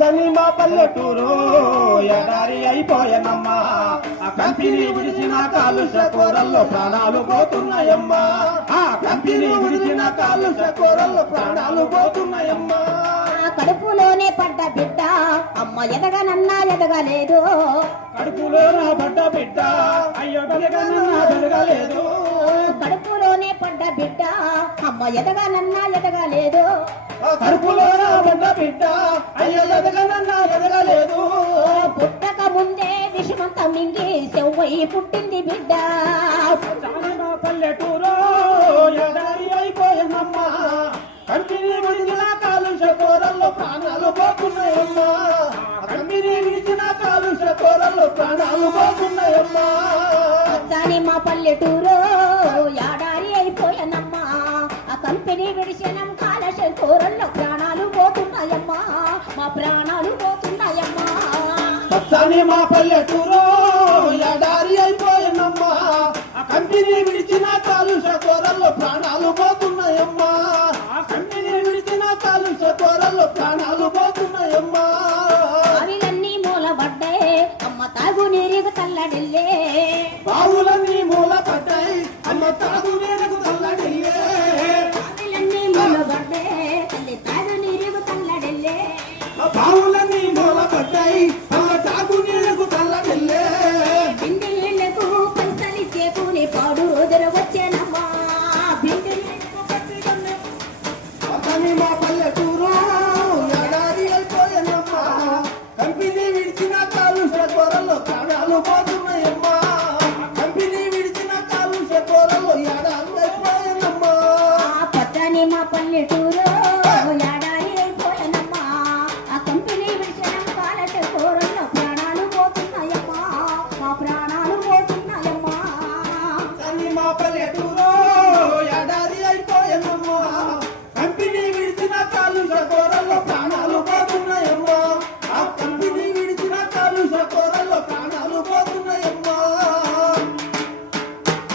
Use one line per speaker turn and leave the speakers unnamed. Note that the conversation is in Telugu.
పల్లెటూరు. ఎడారి అయిపోయానమ్మా. ఆ కంపెనీ విడిచిన కాలుష్య కూరల్లో ప్రాణాలు పోతున్నాయమ్మా. ఆ కంపెనీ విడిచిన కాలుష్య కూరల్లో ప్రాణాలు పోతున్నాయమ్మా.
కడుపులోనే పడ్డ బిడ్డ అమ్మ ఎదగనన్నా ఎదగలేదు.
కడుపులో నా పడ్డ బిడ్డ? అయ్యో వెలగలేదు
కడుపులోనే పడ్డ బిడ్డ అమ్మ ఎదగనన్నా ఎదగలేదు.
కడుపులో నా పడ్డ బిడ్డ. అయ్యో
పుట్టక ముందే విషమంత మింగి సెవ్వై పుట్టింది బిడ్డ.
పల్లెటూరు విడిచిన కాలుష్య కూరల్లో ప్రాణాలు పోతున్నాయమ్మా. కంపెనీ విడిచిన కాలుష్య కూరల్లో ప్రాణాలు పోతున్నాయమ్మా.
పచ్చాని మా పల్లెటూరు విడిచినం కాలశ కూరల్లో ప్రాణాలు పోతున్నాయమ్మా. మా ప్రాణాలు పోతున్నాయమ్మా.
పచ్చని మా పల్లెటూరు ఎడారి అయిపోయానమ్మా ఆ కంపెనీ విడిచిన కాలుష్య కూరల్లో ప్రాణాలు పోతున్నాయమ్మా. ఆ కంపెనీ విడిచిన కాలుష్య కూరల్లో ప్రాణాలు పోతున్నాయమ్మా.
అవిలన్నీ మూలబడ్డాయి అమ్మ తాగు నీరుకు తల్లడిల్లే.
బావులన్నీ మూల పడ్డాయి అమ్మ తాగు ఆ